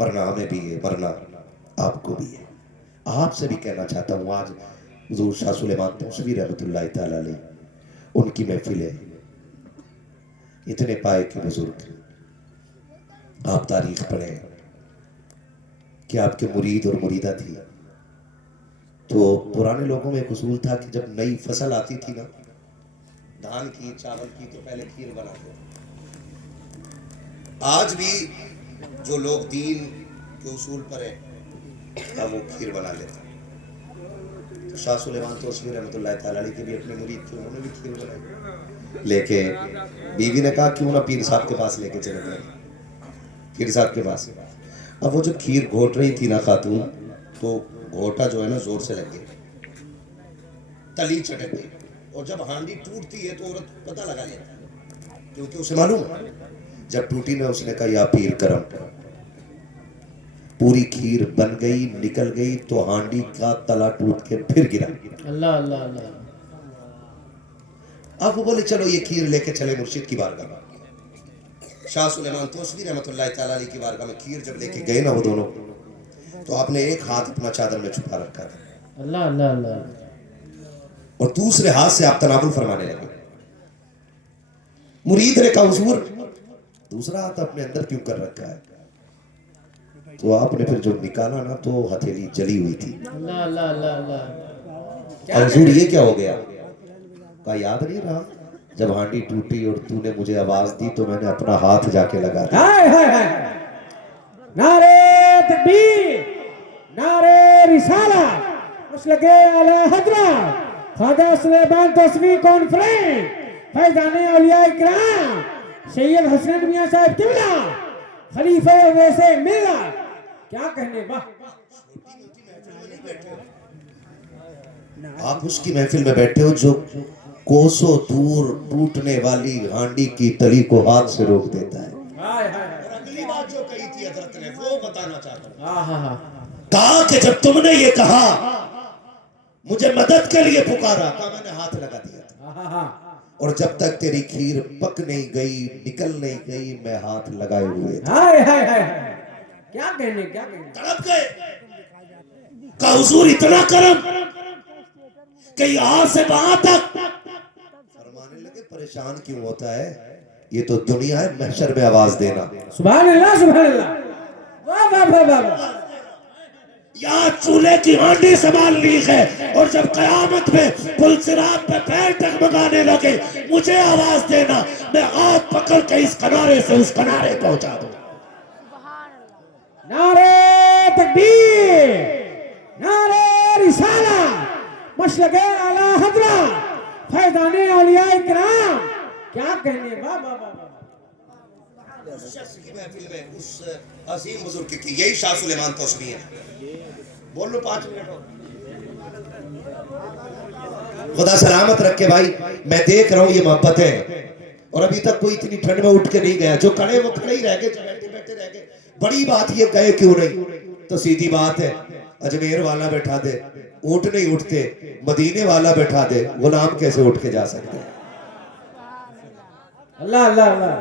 मरना हमें भी है, मरना आपको भी है। आपसे भी कहना चाहता हूँ, आज हुजूर शाह सुलेमान तौसीफी रहमतुल्लाह तआला अलैह उनकी महफिल है। इतने पाए के बुजुर्ग, आप तारीख पढ़ें कि आपके मुरीद और मुरीदा थी। तो पुराने लोगों में एक उसूल था कि जब नई फसल आती थी ना, धान की चावल की, तो पहले खीर बनाते थे। आज भी जो लोग दीन के उसूल पर है वो खीर बना लेते हैं। तो शाह सुलेमान तौसीफी रहमतुल्लाह तआला अलैह के भी अपने मुरीद थे, उन्होंने भी खीर बनाई। लेके बीवी ने कहा क्यों ना पीर साहब के पास लेके चले गए, पीर साहब के पास। अब वो जब खीर घोट रही थी ना खातून, तो घोटा जो है ना जोर से लग गया, तली चटक गई। और जब हांडी टूटती है तो औरत पता लगा लेता है, क्योंकि उसे मालूम जब टूटी ना, उसने कहा या पीर करम। पूरी खीर बन गई, निकल गई, तो हांडी का तला टूट के फिर गिरा। अल्लाह अल्लाह अल्लाह। अब वो बोले चलो ये खीर लेके चले मुर्शिद की बारगाह में। शाह सुलेमान तौसीफी रहमतुल्लाह तआला अलैह की बारगाह में खीर जब लेके गए ना वो दोनों, तो आपने एक हाथ अपना चादर में छुपा रखा था अल्लाह अल्लाह अल्लाह। और दूसरे हाथ से आप तनावुल फरमाने लगे। मुरीद ने कहा हुजूर दूसरा हाथ अपने अंदर क्यों कर रखा है? तो आपने फिर जो निकाला ना, तो हथेली जली हुई थी। अल्लाह अल्लाह अल्लाह अल्लाह। हुजूर ये क्या हो गया? का याद नहीं रहा जब हांडी टूटी और तूने मुझे आवाज दी तो मैंने अपना हाथ जाके लगा दिया। हाय हाय हाय। नारे तकबीर, नारे रिसाला, मसलके आला हजरत ख्वाजा सुलेमान तौसीफी कॉन्फ्रेंस, फैजाने औलिया इकराम सैयद हसन मियां साहब किबला, खलीफे वैसे मिला। क्या कहने वाह। आप उसकी महफिल में बैठे हो जो कोसों दूर टूटने वाली हांडी की तली को हाथ से रोक देता है। हाय हाय। और अगली बात जो कही थी हजरत ने, वो बताना चाहता हूं। हाँ हाँ हाँ। कहा कि जब तुमने ये कहा मुझे मदद के लिए पुकारा, कहा मैंने हाथ लगा दिया। हाँ हाँ। और जब तक तेरी खीर पक नहीं गई, निकल नहीं गई, मैं हाथ लगाए हुए था। हाय हाय हाय। क्या कहने, क्या कहने। तड़प गए। कहा हुजूर इतना करम कि यहां से वहां तक। फरमाने लगे परेशान क्यों होता है, ये तो दुनिया है, महशर में आवाज देना। सुभान अल्लाह सुभान अल्लाह। वाह वाह वाह वाह। यहाँ चूल्हे की हांडी संभाल ली है, और जब कयामत में पुलसिरात पे पैर टगमगाने लगे, मुझे आवाज देना, मैं हाथ पकड़ के इस किनारे से उस किनारे पहुंचा दूं। नारे तकबीर, नारे रिसाला, मसलके आला हजरत फैजाने औलिया इकराम। क्या कहने वाह वाह वाह। उस शख्स की महफिल में उस अजीम बुजुर्ग की, यही शाह सुलेमान तौसीफी है। बोल लो 5 मिनट और। खुदा सलामत रखे भाई। मैं देख रहा हूं ये मोहब्बत है, और अभी तक कोई इतनी ठंड में उठ के नहीं गया। जो खड़े वो खड़े ही रह गए, जो बैठे बैठे रह गए। बड़ी बात ये गए क्यों नहीं? तो सीधी बात है, अजमेर वाला बैठा दे, ऊंट नहीं उठते। मदीने वाला बैठा दे, गुलाम कैसे उठ के जा सकते हैं? अल्लाह अल्लाह अल्लाह।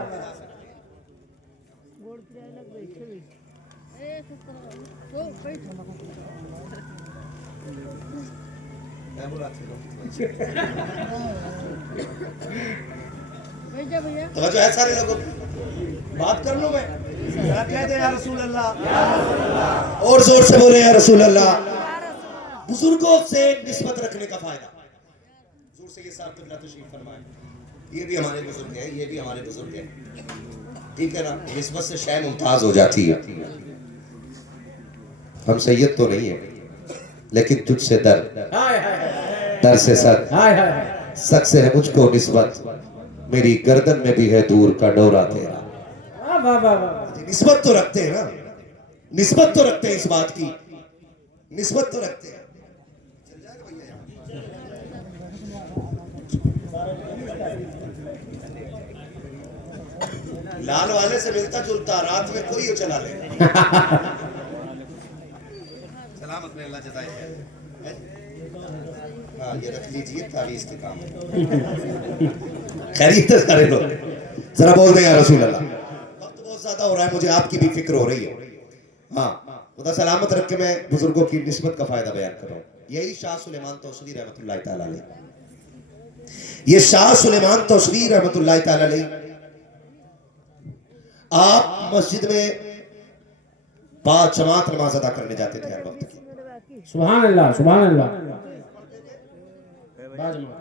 तो है सारे लोगों बात कर लो। मैं क्या कहते हैं या रसूल अल्लाह, और जोर से बोले या रसूल अल्लाह। बुजुर्गों से निस्बत रखने का फायदा, जोर से ये साहब किबला तशरीफ फरमाए, ये भी हमारे बुजुर्ग हैं, ये भी हमारे बुजुर्ग हैं, ठीक है ना। निस्बत से शय मुमताज हो जाती है। हम सैयद तो नहीं है, लेकिन तुझसे दर से सद, सक से है मुझको निस्बत, मेरी गर्दन में भी है दूर का डोरा तेरा। निस्बत तो रखते हैं ना, निस्बत तो रखते हैं, इस बात की निस्बत तो रखते हैं। लाल वाले से मिलता जुलता, रात में कोई चला ले। सलामत में अल्लाह जज़ाए। हाँ ये रख लीजिए, तावीज़ के काम खैरियत है सारे लोग। जरा बोल दें या रसूल अल्लाह। वक्त बहुत ज्यादा हो रहा है, मुझे आपकी भी फिक्र हो रही है। हाँ, खुदा सलामत रख के मैं बुजुर्गों की निस्बत का फायदा बयान कर रहा हूँ। यही शाह सुलेमान तौसरी रहमतुल्लाह ताला अलैह, ये शाह सुलेमान तौसरी रहमतुल्लाह ताला अलैह, आप मस्जिद में 5 जमात नमाज अदा करने जाते थे हर वक्त की। सुभान अल्लाह, सुभान अल्लाह। अल्लाह अल्लाह।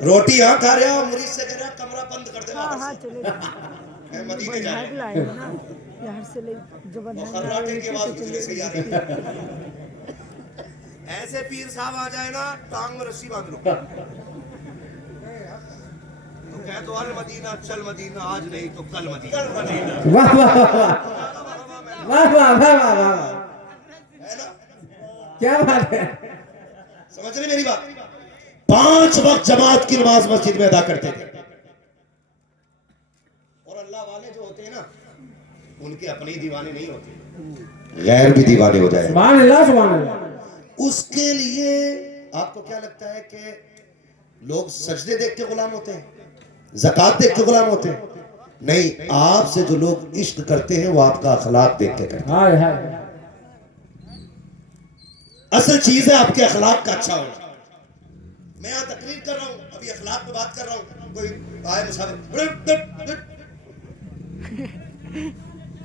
रोटी यहाँ खा रहे हो, मुरीद से कह रहा कमरा बंद कर दे। हाँ चले मैं मदीने जा रहा लाए ना यहाँ से ले जो हूँ। खर्राटे की आवाज गुजरे से याद है। ऐसे पीर साहब आ जाए ना, टांग में रस्सी बांध लो तो कह दो अल मदीना चल मदीना, आज नहीं तो कल मदीना। वाह वाह वाह वाह वाह वाह वाह वाह, है ना? क्या बात है। समझ रहे मेरी बात? 5 वक्त जमात की नमाज मस्जिद में अदा करते थे। और अल्लाह वाले जो होते हैं ना, उनके अपने ही दीवाने नहीं होते, गैर भी दीवाने हो जाए। सुभान अल्लाह, सुभान अल्लाह। उसके लिए आपको क्या लगता है कि लोग सजदे देख के गुलाम होते हैं, ज़कात देख के गुलाम होते हैं? नहीं, आपसे जो लोग इश्क करते हैं वो आपका अखलाक देख के करते हैं। हाय हाय। असल चीज है आपके अखलाक का अच्छा होना। मैं यहाँ तकरीर कर रहा हूँ, अभी अखलाक पे बात कर रहा हूँ, कोई आए मुसाफिर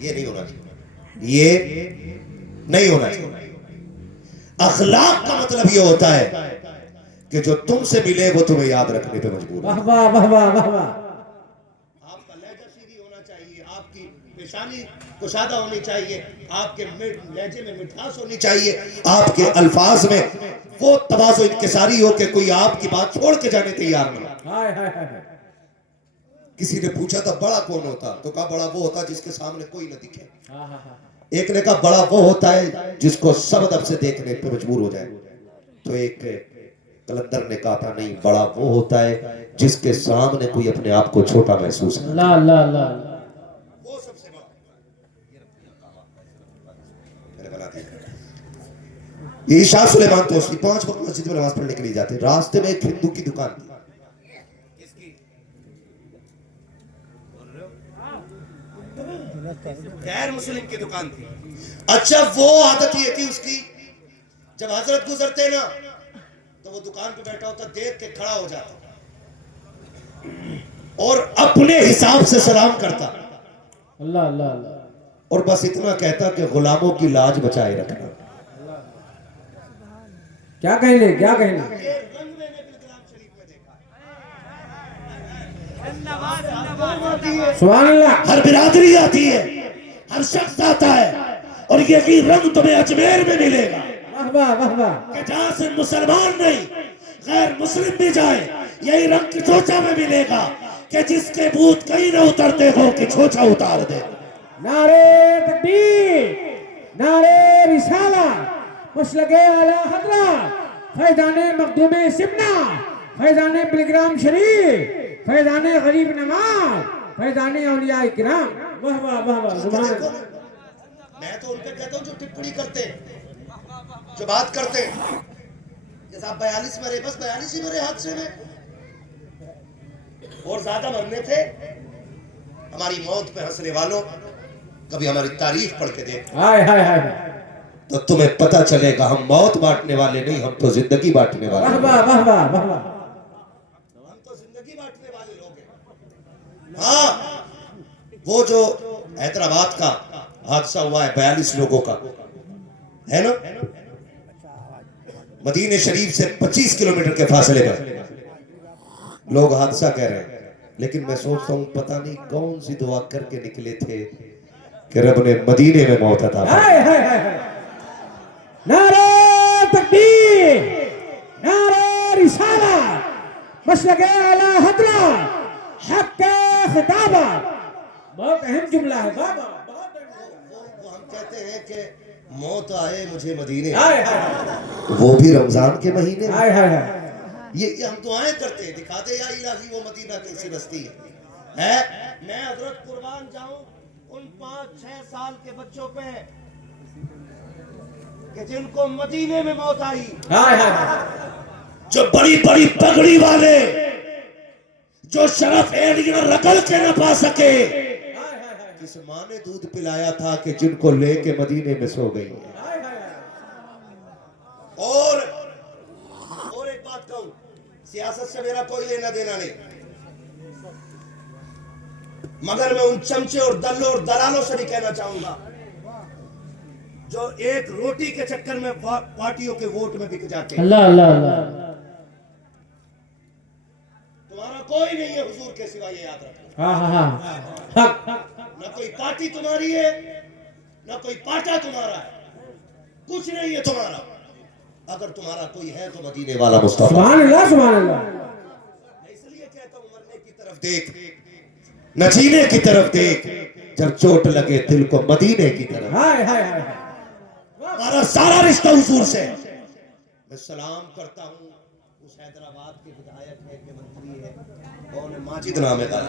ये नहीं होना चाहिए, ये नहीं होना चाहिए। अखलाक का मतलब ये होता है कि जो तुमसे मिले वो तुम्हें याद रखने पे मजबूर है। वाह वाह वाह वाह वाह वाह। आपका लहजा सीधी होना चाहिए, आपकी पेशानी कुशादा होनी चाहिए, आपके लहजे में मिठास होनी चाहिए, आपके अल्फाज में वो तवाज़ो इंकिसारी हो कि कोई आपकी बात छोड़ के जाने तैयार नहीं। हाय हाय हाय। किसी ने पूछा था बड़ा कौन होता, तो कहा बड़ा वो होता जिसके सामने कोई न दिखे। हाँ हाँ हाँ। एक ने कहा बड़ा वो होता है जिसको सब अदब से देखने पे मजबूर हो जाए। तो एक कलंदर ने कहा था नहीं, बड़ा वो होता है जिसके सामने कोई अपने आप को छोटा महसूस करे। अल्लाह अल्लाह अल्लाह। वो सबसे बड़ा मैंने बना दिया। ये शाह सुलेमान तौसरी 5 वक्त मस्जिद में नमाज पढ़ने के लिए जाते। रास्ते में एक हिंदू की दुकान थी, गैर मुस्लिम की दुकान थी। अच्छा, वो आदत ये थी उसकी, जब हजरत गुजरते ना तो वो दुकान पे बैठा होता, देख के खड़ा हो जाता और अपने हिसाब से सलाम करता। अल्लाह अल्लाह अल्लाह। और बस इतना कहता कि गुलामों की लाज बचाए रखना। क्या कहने, क्या कहने। सुभान अल्लाह। हर बिरादरी आती है, हर शख्स आता है, और यही रंग तुम्हें अजमेर में मिलेगा वाह वाह वाह वाह। कि जहां से मुसलमान नहीं गैर मुस्लिम भी जाए, यही रंग चोचा में मिलेगा कि जिसके भूत कहीं न उतरते हो कि छोचा उतार दे। नारे तकबीर, नारे रिसाला, मसलके आला हजरत, फैजाने मखदूमे सिमना, फैजाने बिलग्राम शरीफ, फैजाने गरीब नवाज, फैजाने औलिया इकराम। वाह वाह वाह वाह। सुभान अल्लाह। मैं तो उनपे कहता हूँ जो टिप्पणी करते, जो बात करते, जैसे आप 42 मरे, बस 42 ही मरे हादसे में, और ज्यादा मरने थे। हमारी मौत पे हंसने वालों, कभी हमारी तारीफ पढ़ के देख हाय हाय हाय। तो तुम्हें पता चलेगा हम मौत बांटने वाले नहीं, हम तो जिंदगी बांटने वाले। वाह वाह वाह वाह वाह वाह। हम तो जिंदगी बांटने वाले लोग हैं। हाँ, वो जो हैदराबाद का हादसा हुआ है 42 लोगों का, है ना, मदीने शरीफ से 25 किलोमीटर के फासले पर। लोग हादसा कह रहे हैं, लेकिन मैं सोचता हूँ पता नहीं कौन सी दुआ करके निकले थे कि रब ने मदीने में मौत अता फरमाई। हाय हाय हाय। नारे तकबीर, नारे रिसाला, मसलके आला हजरत, हक के खिताबा। बहुत अहम जुमला है बाबा, बहुत अहम। वो हम कहते हैं कि मौत आए मुझे मदीने, हाय हाय वो भी रमजान के महीने में। हाय हाय हाय। ये हम दुआएं करते हैं, दिखा दे या इलाही वो मदीना कैसी बस्ती है। है। मैं हजरत कुर्बान जाऊं उन 5-6 साल के बच्चों पे कि जिनको मदीने में मौत आई, हाय हाय जो बड़ी बड़ी पगड़ी वाले, जो शरफ एड़ियां रगल के न पा सके, किस माँ ने दूध पिलाया था कि जिनको लेके मदीने में सो गई है। और एक बात कहूं, सियासत से मेरा कोई लेना देना नहीं, मगर मैं उन चमचे और दल्लों और दलालों से भी कहना चाहूंगा जो एक रोटी के चक्कर में पार्टियों के वोट में बिक जाते हैं। अल्लाह अल्लाह अल्लाह। तुम्हारा कोई नहीं है हुजूर के सिवा, ये याद रखो। हाँ हाँ हाँ, न कोई पार्टी तुम्हारी है, न कोई पाटा तुम्हारा है, कुछ नहीं है तुम्हारा। अगर तुम्हारा कोई है तो मदीने वाला मुस्तफा। सुभान अल्लाह सुभान अल्लाह। इसलिए कहता हूं मरने की तरफ देख, न जीने की तरफ देख, जब चोट लगे दिल को मदीने की तरफ। हाय हाय हाय। हमारा सारा रिश्ता हुजूर से। मैं सलाम करता हूं उस हैदराबाद के विधायक है के मंत्री है, कौन है, माजिद नाम है का।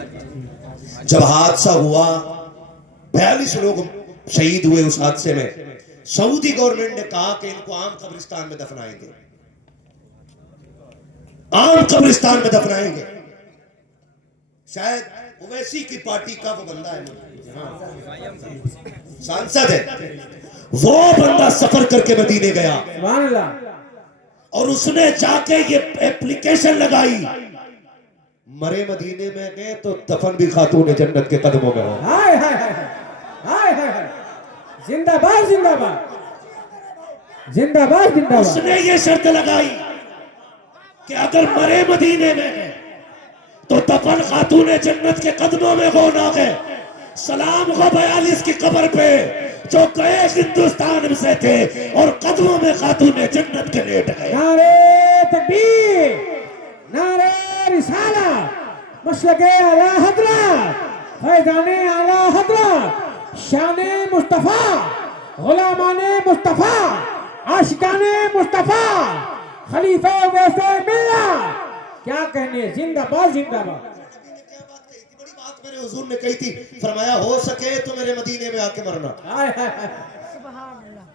जब हादसा हुआ 42 लोग शहीद हुए उस हादसे में, सऊदी गवर्नमेंट ने कहा कि इनको आम कब्रिस्तान में दफनाएंगे, आम कब्रिस्तान में दफनाएंगे। शायद ओवैसी की पार्टी का वो बंदा है, सांसद है, वो बंदा सफर करके मदीने गया सुभान अल्लाह, और उसने जाके ये एप्लीकेशन लगाई, मरे मदीने में गए तो दफन भी खातून जन्नत के कदमों में हो। हाय हाय हाय हाय हाय हाय। जिंदाबाद जिंदाबाद जिंदाबाद जिंदाबाद। उसने ये शर्त लगाई कि अगर मरे मदीने में गए तो दफन खातून जन्नत के कदमों में हो ना गए। सलाम को 42 की कब्र पे जो गए हिंदुस्तान से थे और कदमों में खातून जन्नत के लेट गए। नारे तकबीर, नारे रिसाला, मसलके आला हजरत, फैजाने आला हजरत, शाने मुस्तफा, गुलामाने मुस्तफा, आशिकाने मुस्तफा, खलीफा वैसे मिला, क्या कहने। जिंदाबाद जिंदाबाद। बड़ी बात मेरे हुजूर ने कही थी, फरमाया हो सके तो मेरे मदीने में आके मरना। हाय हाय हाय। सुभान अल्लाह।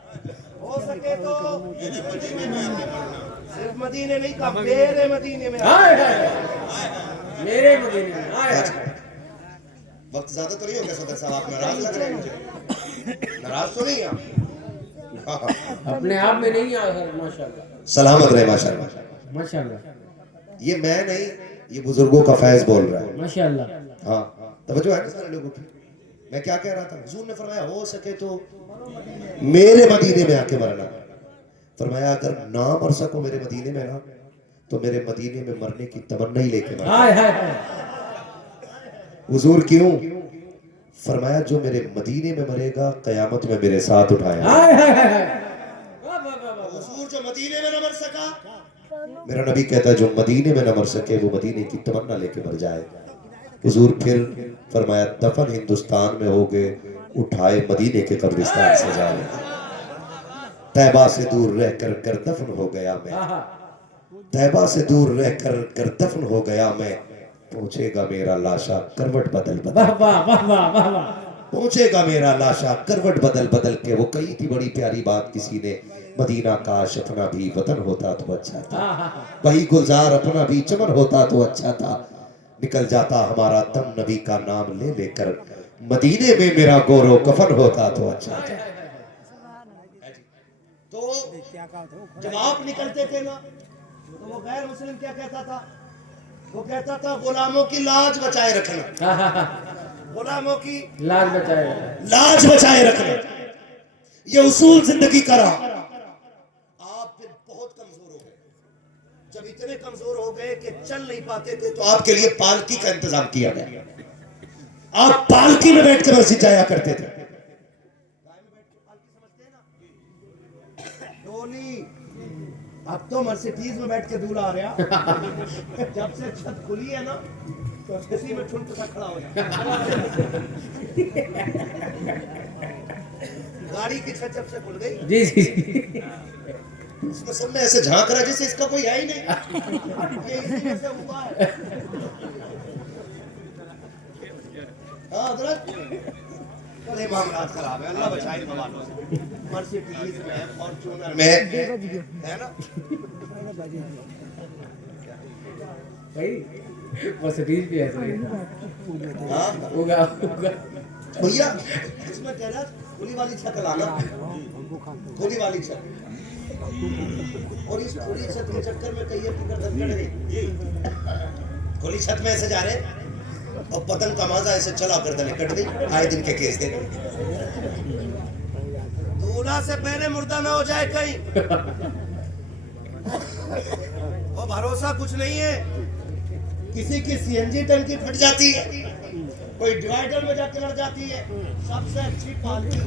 हो सके तो मेरे मदीने में आके मरना। सिर्फ मदीने नहीं कहा, मेरे मदीने में। हाय हाय मेरे मदीने में। हाय हाय। वक्त ज्यादा तो नहीं हो गया सदर साहब, आप नाराज लग रहे हैं मुझे। नाराज तो नहीं आप? अपने आप में नहीं आ सर, माशाल्लाह सलामत रहे माशाल्लाह। माशाल्लाह ये मैं नहीं, ये बुजुर्गों का फैज बोल रहा है। माशाल्लाह। हाँ, तवज्जो है ना सारे लोगों की। मैं क्या कह रहा था, हुजूर ने फरमाया हो सके तो मेरे मदीने में आके मरना। फरमाया अगर ना मर सको मेरे मदीने में ना, तो मेरे मदीने में मरने की तमन्ना ही लेके मरना। हाय हाय हाय। हुजूर क्यों? फरमाया जो मेरे मदीने में मरेगा कयामत में मेरे साथ उठाया। हाय हाय हाय। हुजूर जो मदीने में न मर सका, मेरा नबी कहता है जो मदीने में न मर सके वो मदीने की तमन्ना लेके मर जाए। हुजूर फिर फरमाया दफन हिंदुस्तान में हो गए, उठाए मदीने के कब्रिस्तान से जाए। तैबा से दूर रहकर कर दफन हो गया मैं, तैबा से दूर रहकर कर दफन हो गया मैं, पहुंचेगा मेरा लाशा करवट बदल बदल। वाह वाह वाह वाह वाह वाह। पहुंचेगा मेरा लाशा करवट बदल बदल के। वो कही थी बड़ी प्यारी बात किसी ने, मदीना काश अपना भी वतन होता तो अच्छा था, वही गुलजार अपना भी चमन होता तो अच्छा था, निकल जाता हमारा दम नबी का नाम ले लेकर, मदीने में मेरा गोरो कफन होता तो अच्छा था। तो जब आप निकलते थे ना, तो वो गैर मुस्लिम क्या कहता था? वो कहता था गुलामों की लाज बचाए रखना, गुलामों की लाज बचाए, लाज बचाए रखना, ये उसूल जिंदगी का रहा। आप फिर बहुत कमजोर हो गए, जब इतने कमजोर हो गए कि चल नहीं पाते थे, तो आपके लिए पालकी का इंतजाम किया गया। आप पालकी में बैठ कर मस्जिद जाया करते थे। अब तो मर्सिडीज में बैठ के दूल्हा आ रहा। जब से छत खुली है ना, तो किसी में ठुनक सा खड़ा हो जाए। गाड़ी की छत जब से खुल गई, जी जी, उसमें सब में ऐसे झांक रहा जैसे इसका कोई है ही नहीं। ये इसी में से हुआ है। हजरत बड़े मामला खराब है, अल्लाह बचाए जमानों से। मर्सिडीज में, फॉर्च्यूनर में है ना, भाई मर्सिडीज भी ऐसे ही हाँ होगा होगा। भैया इसमें कह रहा खुली वाली छत लाना, खुली वाली छत, और इस खुली छत के चक्कर में कई अपनी गर्दन कट गई। खुली छत में ऐसे जा रहे और पतंग का माजा ऐसे चला, गर्दन कट गई, आए दिन के केस दे। दूल्हा से पहले मुर्दा ना हो जाए कहीं, वो भरोसा कुछ नहीं है। किसी की सीएनजी टंकी फट जाती है, कोई डिवाइडर में जाके लड़ जाती है। सबसे अच्छी पालकी,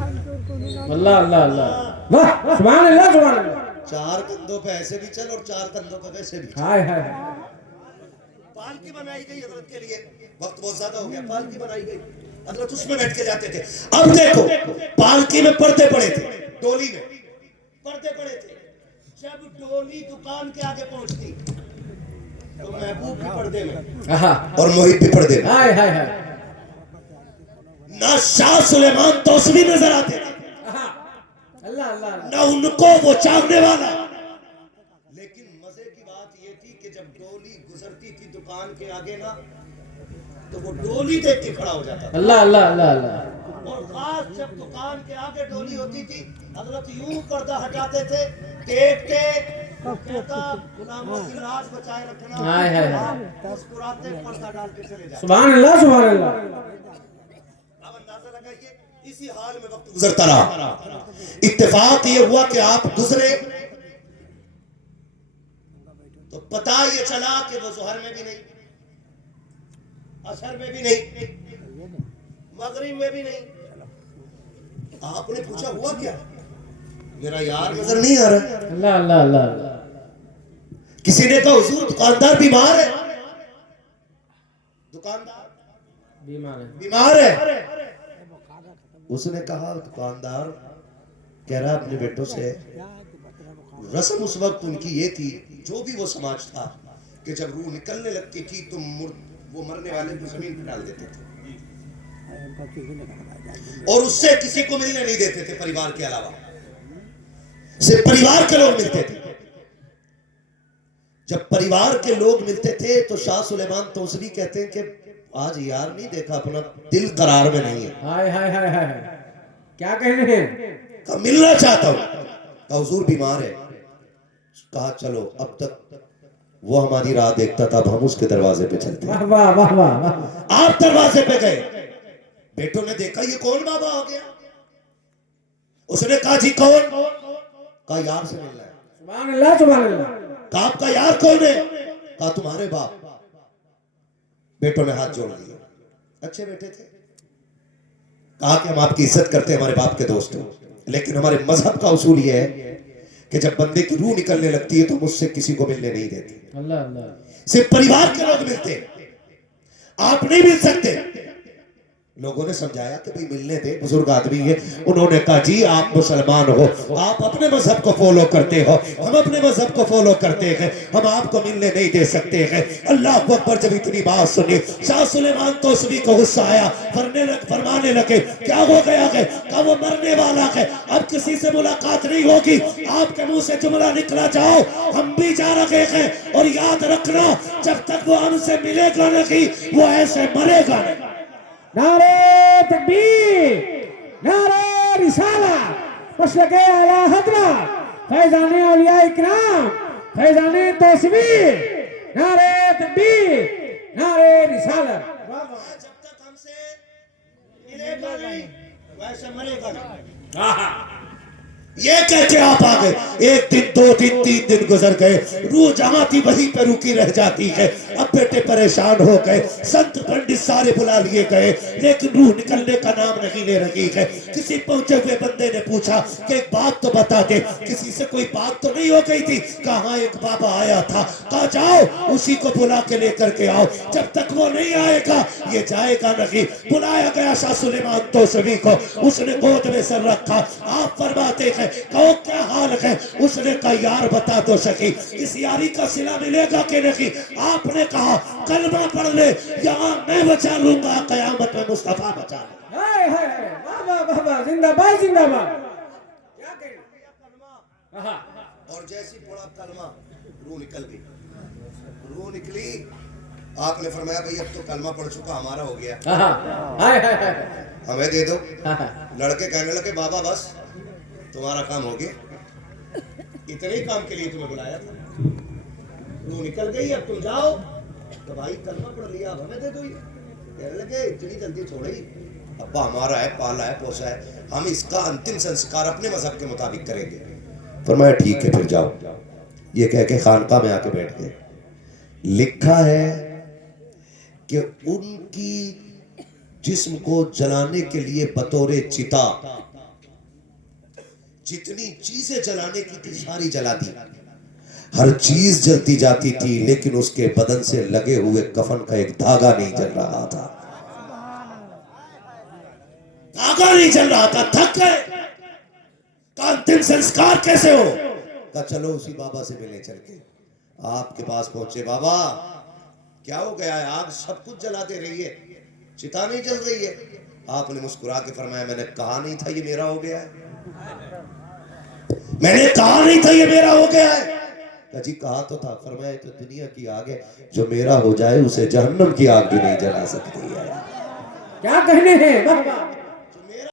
अल्लाह अल्लाह अल्लाह, वाह सुभान अल्लाह सुभान अल्लाह। चार कंधों पे ऐसे भी चल और चार कंधों पे वैसे भी चल। हाय हाय पालकी बनाई गई हजरत के लिए, वक्त बहुत ज्यादा हो गया, पालकी बनाई गई, हजरत उसमें बैठ के जाते थे। अब देखो पालकी में पर्दे पड़े थे, डोली में पर्दे पड़े थे। जब डोली दुकान के आगे पहुंचती तो महबूब भी पर्दे में आहा और मोहित भी पर्दे में। हाय हाय हाय ना शाह सुलेमान तौसवी नजर आते थे, आहा अल्लाह अल्लाह ना उनको वो चाहने वाला। लेकिन मजे की बात ये थी कि जब डोली गुजरती थी दुकान के आगे ना, तो वो डोली देख के खड़ा हो जाता था। अल्लाह अल्लाह अल्लाह अल्लाह। और खास जब दुकान के आगे डोली होती थी, हजरत यूं पर्दा हटाते थे, देखते कहता गुलामों की लाज बचाए रखना, हाय हाय हाय। आप मुस्कुराते पर्दा डाल के चले जाते। सुभान अल्लाह सुभान अल्लाह। अब अंदाजा लगाइए, इसी हाल में वक्त गुजरता रहा। इत्तेफाक ये हुआ कि आप गुजरे तो पता ये चला कि वो जोहर में भी नहीं, असर में भी नहीं, मगरिब में भी नहीं। आपने पूछा हुआ क्या, मेरा यार नजर नहीं आ रहा। अल्लाह अल्लाह अल्लाह अल्लाह। किसी ने कहा हुजूर दुकानदार बीमार है, दुकानदार बीमार है बीमार है। उसने कहा दुकानदार कह रहा अपने बेटों से, रस्म उस वक्त उनकी ये थी, जो भी वो समाज था, कि जब रूह निकलने लगती थी तो वो मरने वाले को जमीन पर डाल देते थे और उससे किसी को मिलने नहीं देते थे, परिवार के अलावा सिर्फ परिवार के लोग मिलते थे। जब परिवार के लोग मिलते थे तो शाह सुलेमान तौसवी कहते हैं कि आज यार नहीं देखा, अपना दिल करार में नहीं है। हाय हाय हाय हाय क्या कह रहे हैं? कहा मिलना चाहता हूं, कहा हुजूर बीमार है। कहा चलो, अब तक वो हमारी राह देखता था, अब हम उसके दरवाजे पे चलते। वाह वाह वाह वाह वाह। आप दरवाजे पे गए, बेटों ने देखा ये कौन बाबा आ गया। उसने कहा जी कौन? कहा यार से मिलना है। सुभान अल्लाह सुभान अल्लाह। कहा आपका यार कौन है? कहा तुम्हारे बाप। बेटों ने हाथ जोड़ लिए, अच्छे बेटे थे। कहा कि हम आपकी इज्जत करते हैं, हमारे बाप के दोस्त हो, लेकिन हमारे मजहब का उसूल यह है कि जब बंदे की रूह निकलने लगती है तो मुझसे किसी को मिलने नहीं देते, अल्लाह अल्लाह। सिर्फ परिवार के लोग मिलते, आप नहीं मिल सकते। लोगों ने समझाया कि भाई मिलने दे, बुजुर्ग आदमी है। उन्होंने कहा जी आप मुसलमान हो, आप अपने मजहब को फॉलो करते हो, हम अपने मजहब को फॉलो करते हैं, हम आपको मिलने नहीं दे सकते हैं। अल्लाह अकबर। जब इतनी बात सुनी, शाह सुलेमान तौसवी को गुस्सा आया, फरमाने लगे क्या हो गया है? कहा वो मरने वाला है, अब किसी से मुलाकात नहीं होगी। आपके मुंह से जुमला निकला, जाओ हम भी जा रहे हैं, और याद रखना जब तक वो हमसे मिलेगा नहीं, वो ऐसे मरेगा नहीं। नारे तकबीर, नारे रिसाला, मशरक़े आला हज़रत फैज़ाने औलिया इकराम, फैज़ाने तौसवी, नारे तकबीर, नारे रिसाला। जब तक हमसे मिलेगा नहीं, वैसे मरेगा नहीं। ये कह के आप आ गए। एक दिन, दो दिन, 3 दिन गुजर गए, रूह जहां थी वहीं पे रुकी रह जाती है। अब बेटे परेशान हो गए, संत पंडित सारे बुला लिए गए, लेकिन रूह निकलने का नाम नहीं ले रही है। किसी पहुंचे हुए बंदे ने पूछा कि एक बात तो बता दे, किसी से कोई बात तो नहीं हो गई थी? कहा एक बाबा आया था। कहा जाओ उसी को बुला के लेकर के आओ, जब तक वो नहीं आएगा ये जाएगा नहीं। बुलाया गया शाह सुलेमान तौसवी को, उसने गोद में सर रखा। आप फरमाते हैं है, कहो क्या हाल है। उसने कहा यार बता तो सकी, इस यारी का सिला मिलेगा कि नहीं। आपने कहा कलमा पढ़ ले, यहाँ मैं बचा लूंगा, कयामत में मुस्तफा बचा लूंगा। हाय हाय हाय, वाह वाह वाह वाह, जिंदाबाद जिंदाबाद। क्या कहना? हाँ, और जैसी पढ़ा कलमा, रूह निकल गई। रूह निकली, आपने फरमाया भाई अब तो कलमा पढ़ चुका, हमारा हो गया, हाय हाय हाय, हमें दे दो। लड़के कहने लगे बाबा बस तुम्हारा काम हो गया, इतने ही काम के लिए तुम्हें बुलाया था। रूह निकल गई, अब तुम जाओ। तो भाई कलमा पढ़ लिया, अब हमें दे दो। कहने लगे इतनी जल्दी छोड़े, अब्बा हमारा है, पाला है, पोसा है, हम इसका अंतिम संस्कार अपने मजहब के मुताबिक करेंगे। फरमाया ठीक है फिर जाओ। ये कह के खानका में आके बैठ गए। लिखा है कि उनकी जिस्म को जलाने के लिए बतौरे चिता जितनी चीजें जलाने की थी सारी जला दी। हर चीज जलती जाती थी, लेकिन उसके बदन से लगे हुए कफन का एक धागा नहीं जल रहा था। धागा नहीं जल रहा था। थक गए, का अंतिम संस्कार कैसे हो? का चलो उसी बाबा से मिले। चल के आपके पास पहुंचे। बाबा क्या हो गया है? आग सब कुछ जला दे रही है, चिता नहीं जल रही है। आपने मुस्कुरा के फरमाया मैंने कहा नहीं था ये मेरा हो गया है, मैंने कहा नहीं था ये मेरा हो गया है। जी कहा तो था। फरमाया तो दुनिया की आग है, जो मेरा हो जाए उसे जहन्नम की आग भी नहीं जला सकती है। क्या कहने हैं? वाह वाह।